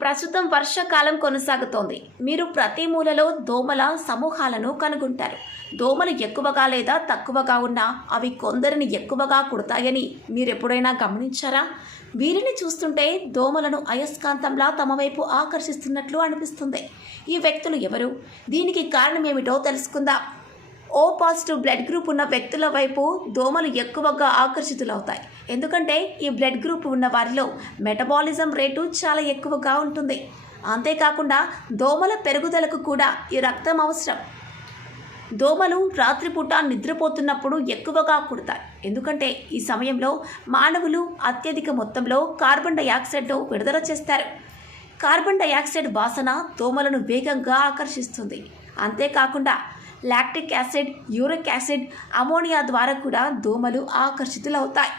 ప్రస్తుతం వర్షాకాలం కొనసాగుతోంది. మీరు ప్రతి మూలలో దోమల సమూహాలను కనుగొంటారు. దోమలు ఎక్కువగా లేదా తక్కువగా ఉన్నా అవి కొందరిని ఎక్కువగా కుడతాయని మీరెప్పుడైనా గమనించారా? వీరిని చూస్తుంటే దోమలను అయస్కాంతంలా తమ వైపు ఆకర్షిస్తున్నట్లు అనిపిస్తుంది. ఈ వ్యక్తులు ఎవరు? దీనికి కారణమేమిటో తెలుసుకుందాం. ఓ పాజిటివ్ బ్లడ్ గ్రూప్ ఉన్న వ్యక్తుల వైపు దోమలు ఎక్కువగా ఆకర్షితులవుతాయి. ఎందుకంటే ఈ బ్లడ్ గ్రూప్ ఉన్న వారిలో మెటబాలిజం రేటు చాలా ఎక్కువగా ఉంటుంది. అంతేకాకుండా దోమల పెరుగుదలకు కూడా ఈ రక్తం అవసరం. దోమలు రాత్రిపూట నిద్రపోతున్నప్పుడు ఎక్కువగా కుడతాయి. ఎందుకంటే ఈ సమయంలో మానవులు అత్యధిక మొత్తంలో కార్బన్ డయాక్సైడ్ను విడుదల చేస్తారు. కార్బన్ డయాక్సైడ్ వాసన దోమలను వేగంగా ఆకర్షిస్తుంది. అంతేకాకుండా lactic acid, uric acid, ammonia ద్వారా కూడా దోమలు ఆకర్షితులవుతాయి.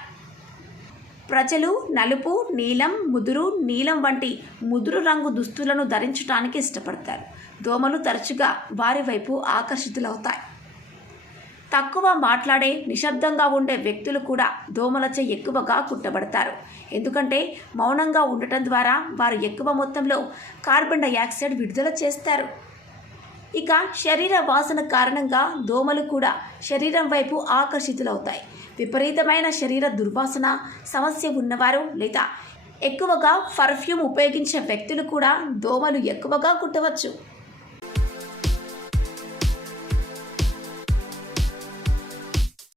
ప్రజలు నలుపు, నీలం, ముదురు, నీలం వంటి ముదురు రంగు దుస్తులను ధరించడానికి ఇష్టపడతారు. దోమలు తరచుగా వారి వైపు ఆకర్షితులవుతాయి. తక్కువ మాట్లాడే, నిశ్శబ్దంగా ఉండే వ్యక్తులు కూడా దోమలచే ఎక్కువగా కుట్టబడతారు. ఎందుకంటే మౌనంగా ఉండటం ద్వారా వారు ఎక్కువ మొత్తంలో కార్బన్ డయాక్సైడ్ విడుదల చేస్తారు. ఇక శరీర వాసన కారణంగా దోమలు కూడా శరీరం వైపు ఆకర్షితులవుతాయి. విపరీతమైన శరీర దుర్వాసన సమస్య ఉన్నవారు లేదా ఎక్కువగా పర్ఫ్యూమ్ ఉపయోగించే వ్యక్తులు కూడా దోమలు ఎక్కువగా కుట్టవచ్చు.